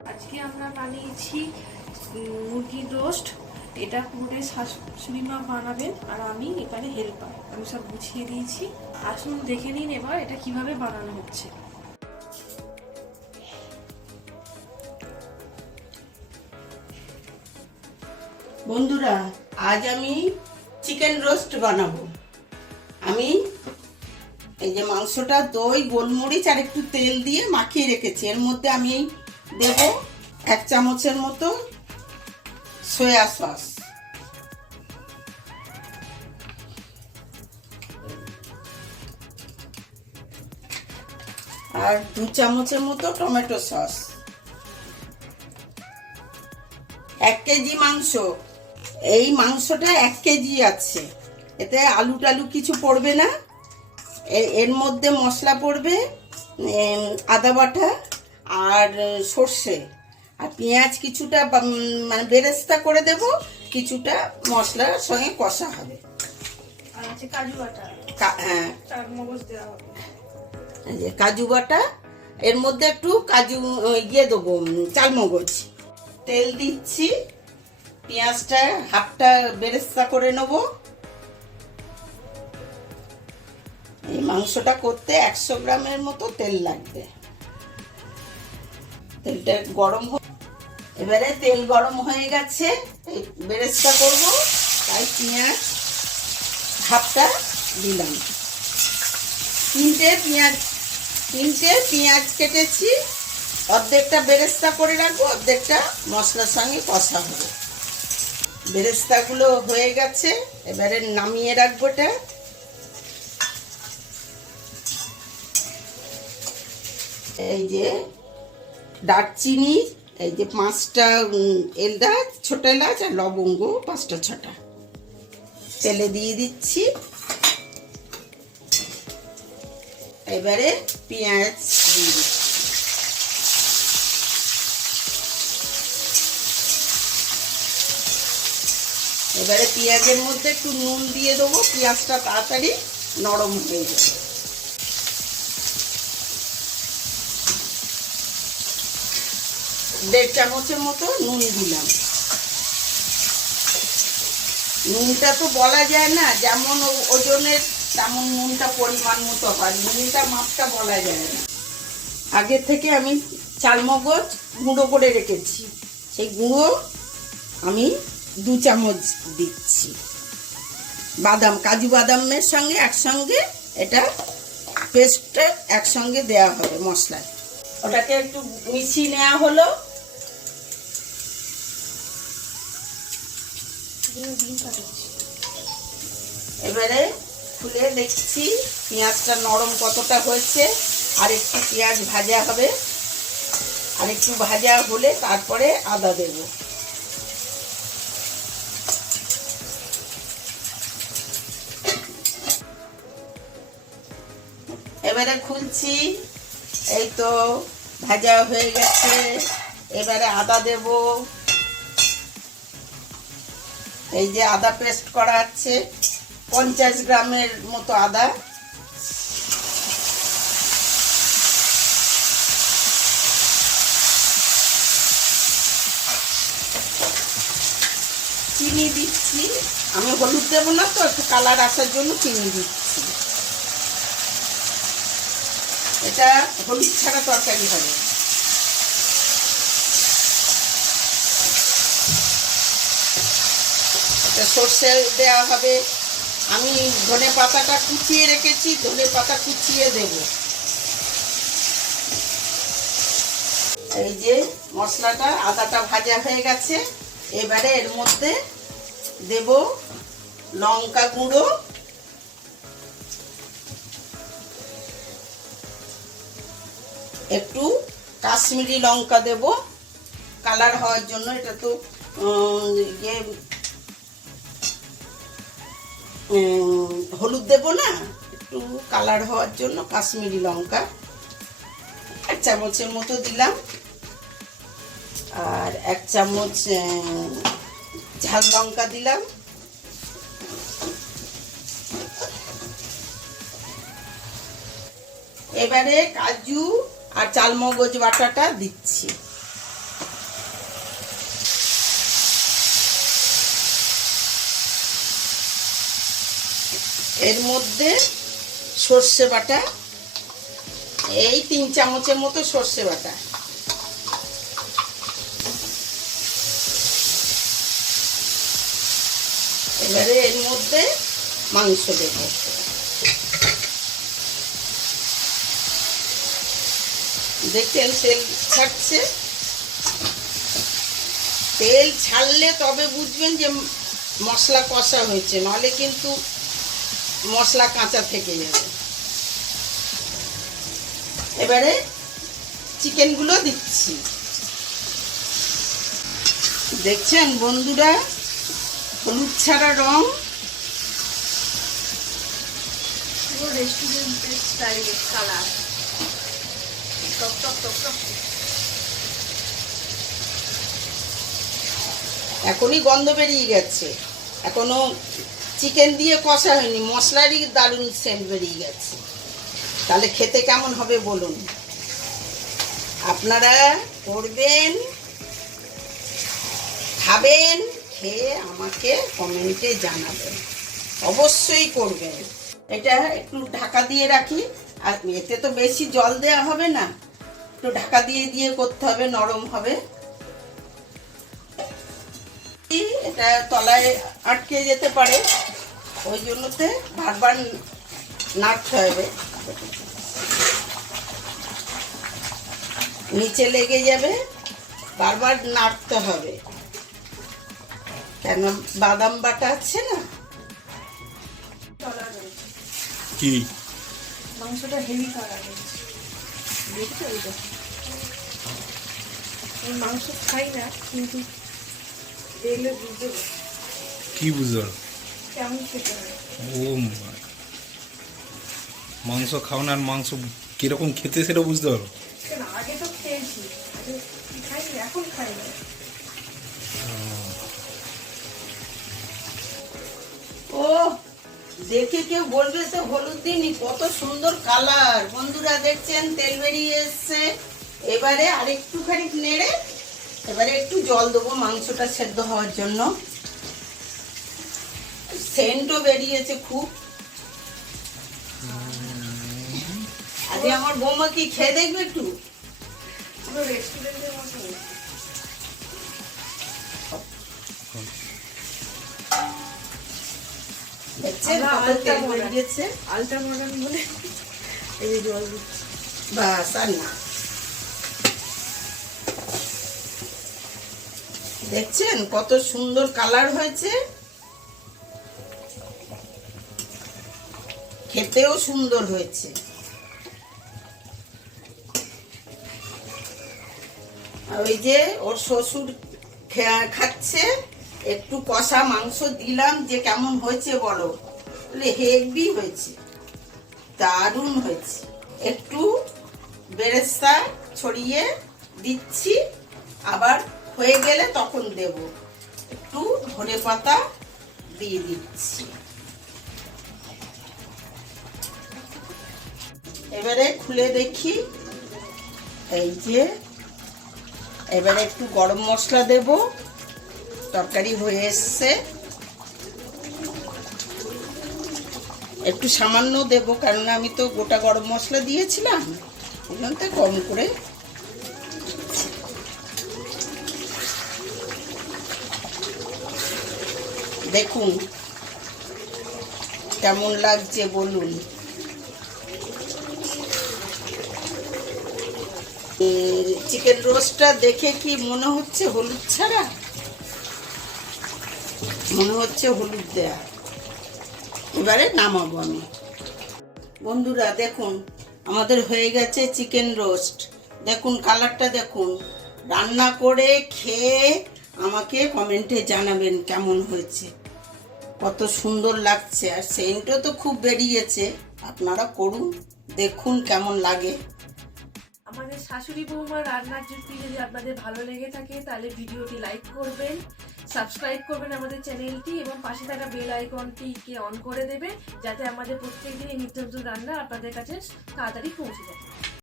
আজকে আমরা বানিয়েছি মুরগির রোস্ট। এটা পুরোটাই শাশুড়ি মা বানাবেন আর আমি এখানে হেল্পার। আমি সব গুছিয়ে দিয়েছি। আসুন দেখে নিন এবার এটা কিভাবে বানানো হচ্ছে। বন্ধুরা, আজ আমি চিকেন রোস্ট বানাবো। আমি এই যে মাংসটা দই, গোলমরিচ আর একটু তেল দিয়ে মাখিয়ে রেখেছি। এর মধ্যে আমি দেব 1 চামচের মতো সয়া সস, আর 2 চামচের মতো টমেটো সস। 1 কেজি মাংস, এই মাংসটা 1 কেজি আছে। এতে আলু টালু কিছু পড়বে না। এর মধ্যে মশলা পড়বে আদা বাটা আর সর্ষে আর পেঁয়াজ কিছুটা, মানে বেরেস্তা করে দেব, কিছুটা মশলার সঙ্গে কষা হবে। আর আছে কাজু বাটা, হ্যাঁ, চারমগজ দেওয়া হবে। এই যে কাজু বাটা, এর মধ্যে একটু কাজু দেবো, চালমগজ। তেল দিচ্ছি, পেঁয়াজটা হাফটা বেরেস্তা করে নেবো। এই মাংসটা করতে 100 গ্রামের মতো তেল লাগবে। তেলটা গরম এবারে তেল গরম হয়ে গেছে, এই বেরেস্তা করব, তাই পেঁয়াজ হাফটা দিলাম। তিনটে পেঁয়াজ কেটেছি, অর্ধেকটা বেরেস্তা করে রাখবো, অর্ধেকটা মশলার সঙ্গে কষা হবে। বেরেস্তাগুলো হয়ে গেছে, এবারে নামিয়ে রাখবো। এটা এই যে দারচিনি, এই যে 5টা এলাচ, ছোট এলাচ আর লবঙ্গ 5টা 6টা তেলে দিয়ে দিচ্ছি। এবারে পেঁয়াজ দিয়ে দিচ্ছি। এবারে পেঁয়াজের মধ্যে একটু নুন দিয়ে দেবো, পেঁয়াজটা তাড়াতাড়ি নরম হয়ে যাবে। 1.5 চামচের মতো নুন দিলাম। নুনটা তো বলা যায় না, যেমন ওজনের তেমন নুনটা পরিমাণ মতো হয়, নুনটা মাপটা বলা যায় না। আগে থেকে আমি চালমগজ গুঁড়ো করে রেখেছি, সেই গুঁড়ো আমি 2 চামচ দিচ্ছি। বাদাম, কাজু বাদামের সঙ্গে একসঙ্গে এটা পেস্টটা একসঙ্গে দেওয়া হবে মশলায়। ওটাকে একটু মিশিয়ে নেওয়া হলো। এবারে খুলে দেখছি পেঁয়াজটা নরম কতটা হয়েছে। আর একটু পেঁয়াজ ভাজা হবে, আর একটু ভাজা হলে তারপরে আদা দেব। এবারে খুলছি, এই তো ভাজা হয়ে গেছে। এবারে আদা দেব। এই যে আদা পেস্ট করা আছে, 50 গ্রামের মতো আদা। চিনি দিচ্ছি, আমি হলুদ দেবো না তো, একটু কালার আসার জন্য চিনি দিচ্ছি। এটা হলুদ ছাড়া তরকারি হবে। এটা সর্ষে দেওয়া হবে। আমি ধনে পাতাটা কুচিয়ে রেখেছি, ধনে পাতা কুচিয়ে দেব। এই যে মশলাটা, আদাটা ভাজা হয়ে গেছে। এবারে এর মধ্যে দেব লঙ্কা গুঁড়ো, একটু কাশ্মীরি লঙ্কা দেব কালার হওয়ার জন্য। এটা তো হলুদ দেব না, একটু কালার হওয়ার জন্য কাশ্মীরি লঙ্কা 1 চামচের মতো দিলাম। আর 1 চামচ ঝাল লঙ্কা দিলাম। এবারে কাজু আর চালমগজ বাটাটা দিচ্ছি। এর মধ্যে সর্ষে বাটা, এই 3 চামচের মতো সর্ষে বাটা। এবারে এর মধ্যে মাংস দেব। দেখছেন তেল ছাড়ছে। তেল ছাড়লে তবে বুঝবেন যে মশলা কষা হয়েছে, নাহলে কিন্তু মশলা কাঁচা থেকে যাবে। এবারে চিকেনগুলো দিচ্ছি। দেখছেন বন্ধুরা, হলুদ ছাড়া রং, রেস্টুরেন্টের স্টাইলের কালার, টক টক টক টক। এখনই গন্ধ বেরিয়ে গেছে, এখনো চিকেন দিয়ে কষা হয়নি, মশলারই দারুণ সেন্ট বেরিয়ে গেছে। তাহলে খেতে কেমন হবে বলুন? আপনারা করবেন, খাবেন, খেয়ে আমাকে কমেন্টে জানাবেন, অবশ্যই করবেন। এটা একটু ঢাকা দিয়ে রাখি, আর এতে তো বেশি জল দেওয়া হবে না, একটু ঢাকা দিয়ে দিয়ে করতে হবে, নরম হবে। এটা তলায় আটকে যেতে পারে, ওই জন্যতে বারবার নাড়তে হবে, নিচে লেগে যাবে, বারবার নাড়তে হবে, কেন বাদাম বাটা আছে না। কি মাংসটা হেভি কালার হয়েছে, দেখছো? ওইটা আমি মাংস খাই না, কিন্তু দেখলে বুঝতে পারো কি বুঝতে পারো? কেমন খেতে হয়। ও মা, মাংস খাও না, আর মাংস কিরকম খেতে সেটা বুঝতে পারো? কেন আগে তো খেয়েছি, আগে খাইনি, এখন খাই না। ও দেখে কেউ বলবে তো হলুদ দিনই, কত সুন্দর কালার। বন্ধুরা দেখছেন তেল বেরিয়ে এসছে। এবারে আরেকটুখানি নেড়ে এবারে একটু জল দেবো মাংসটা সেদ্ধ হওয়ার জন্য। সেন্টও বেরিয়েছে খুব। আজকে আমার বৌমা কি খেয়ে দেখবে একটু? পুরো রেস্টুরেন্টের মতো হয়েছে। দেখছেন আমরা কত তেল বেরিয়েছে। আলটা মডার্ন বলে এই যে জল দিচ্ছি। বাস আর না, দেখছেন কত সুন্দর কালার হয়েছে, খেতেও সুন্দর হয়েছে। আর ওই যে ওর শ্বশুর খাচ্ছে, একটু কষা মাংস দিলাম, যে কেমন হয়েছে বলো? হেভি হয়েছে, দারুণ হয়েছে। একটু বেরেস্তা ছড়িয়ে দিচ্ছি, আবার হয়ে গেলে তখন দেব। একটু ধনে পাতা দিয়ে দিচ্ছি। এবারে খুলে দেখি, এই যে এবারে একটু গরম মশলা দেব। তরকারি হয়ে এসছে, একটু সামান্য দেব, কারণ আমি তো গোটা গরম মশলা দিয়েছিলাম, ওখানটা কম করে। দেখুন কেমন লাগছে বলুন। চিকেন রোস্টটা দেখে কি মনে হচ্ছে হলুদ ছাড়া? মনে হচ্ছে হলুদ দেয়া। এবারে নামাবো আমি। বন্ধুরা দেখুন আমাদের হয়ে গেছে চিকেন রোস্ট। দেখুন কালারটা দেখুন। রান্না করে খেয়ে আমাকে কমেন্টে জানাবেন কেমন হয়েছে, কত সুন্দর লাগছে। আর সেন্টও তো খুব বেরিয়েছে। আপনারা করুন, দেখুন কেমন লাগে। আমাদের শাশুড়ি বৌমার রান্নার জুটি যদি আপনাদের ভালো লেগে থাকে তাহলে ভিডিওটি লাইক করবেন, সাবস্ক্রাইব করবেন আমাদের চ্যানেলটি, এবং পাশে থাকা বেল আইকনটিকে অন করে দেবেন, যাতে আমাদের প্রত্যেকদিন নিত্য নতুন রান্না আপনাদের কাছে তাড়াতাড়ি পৌঁছে যায়।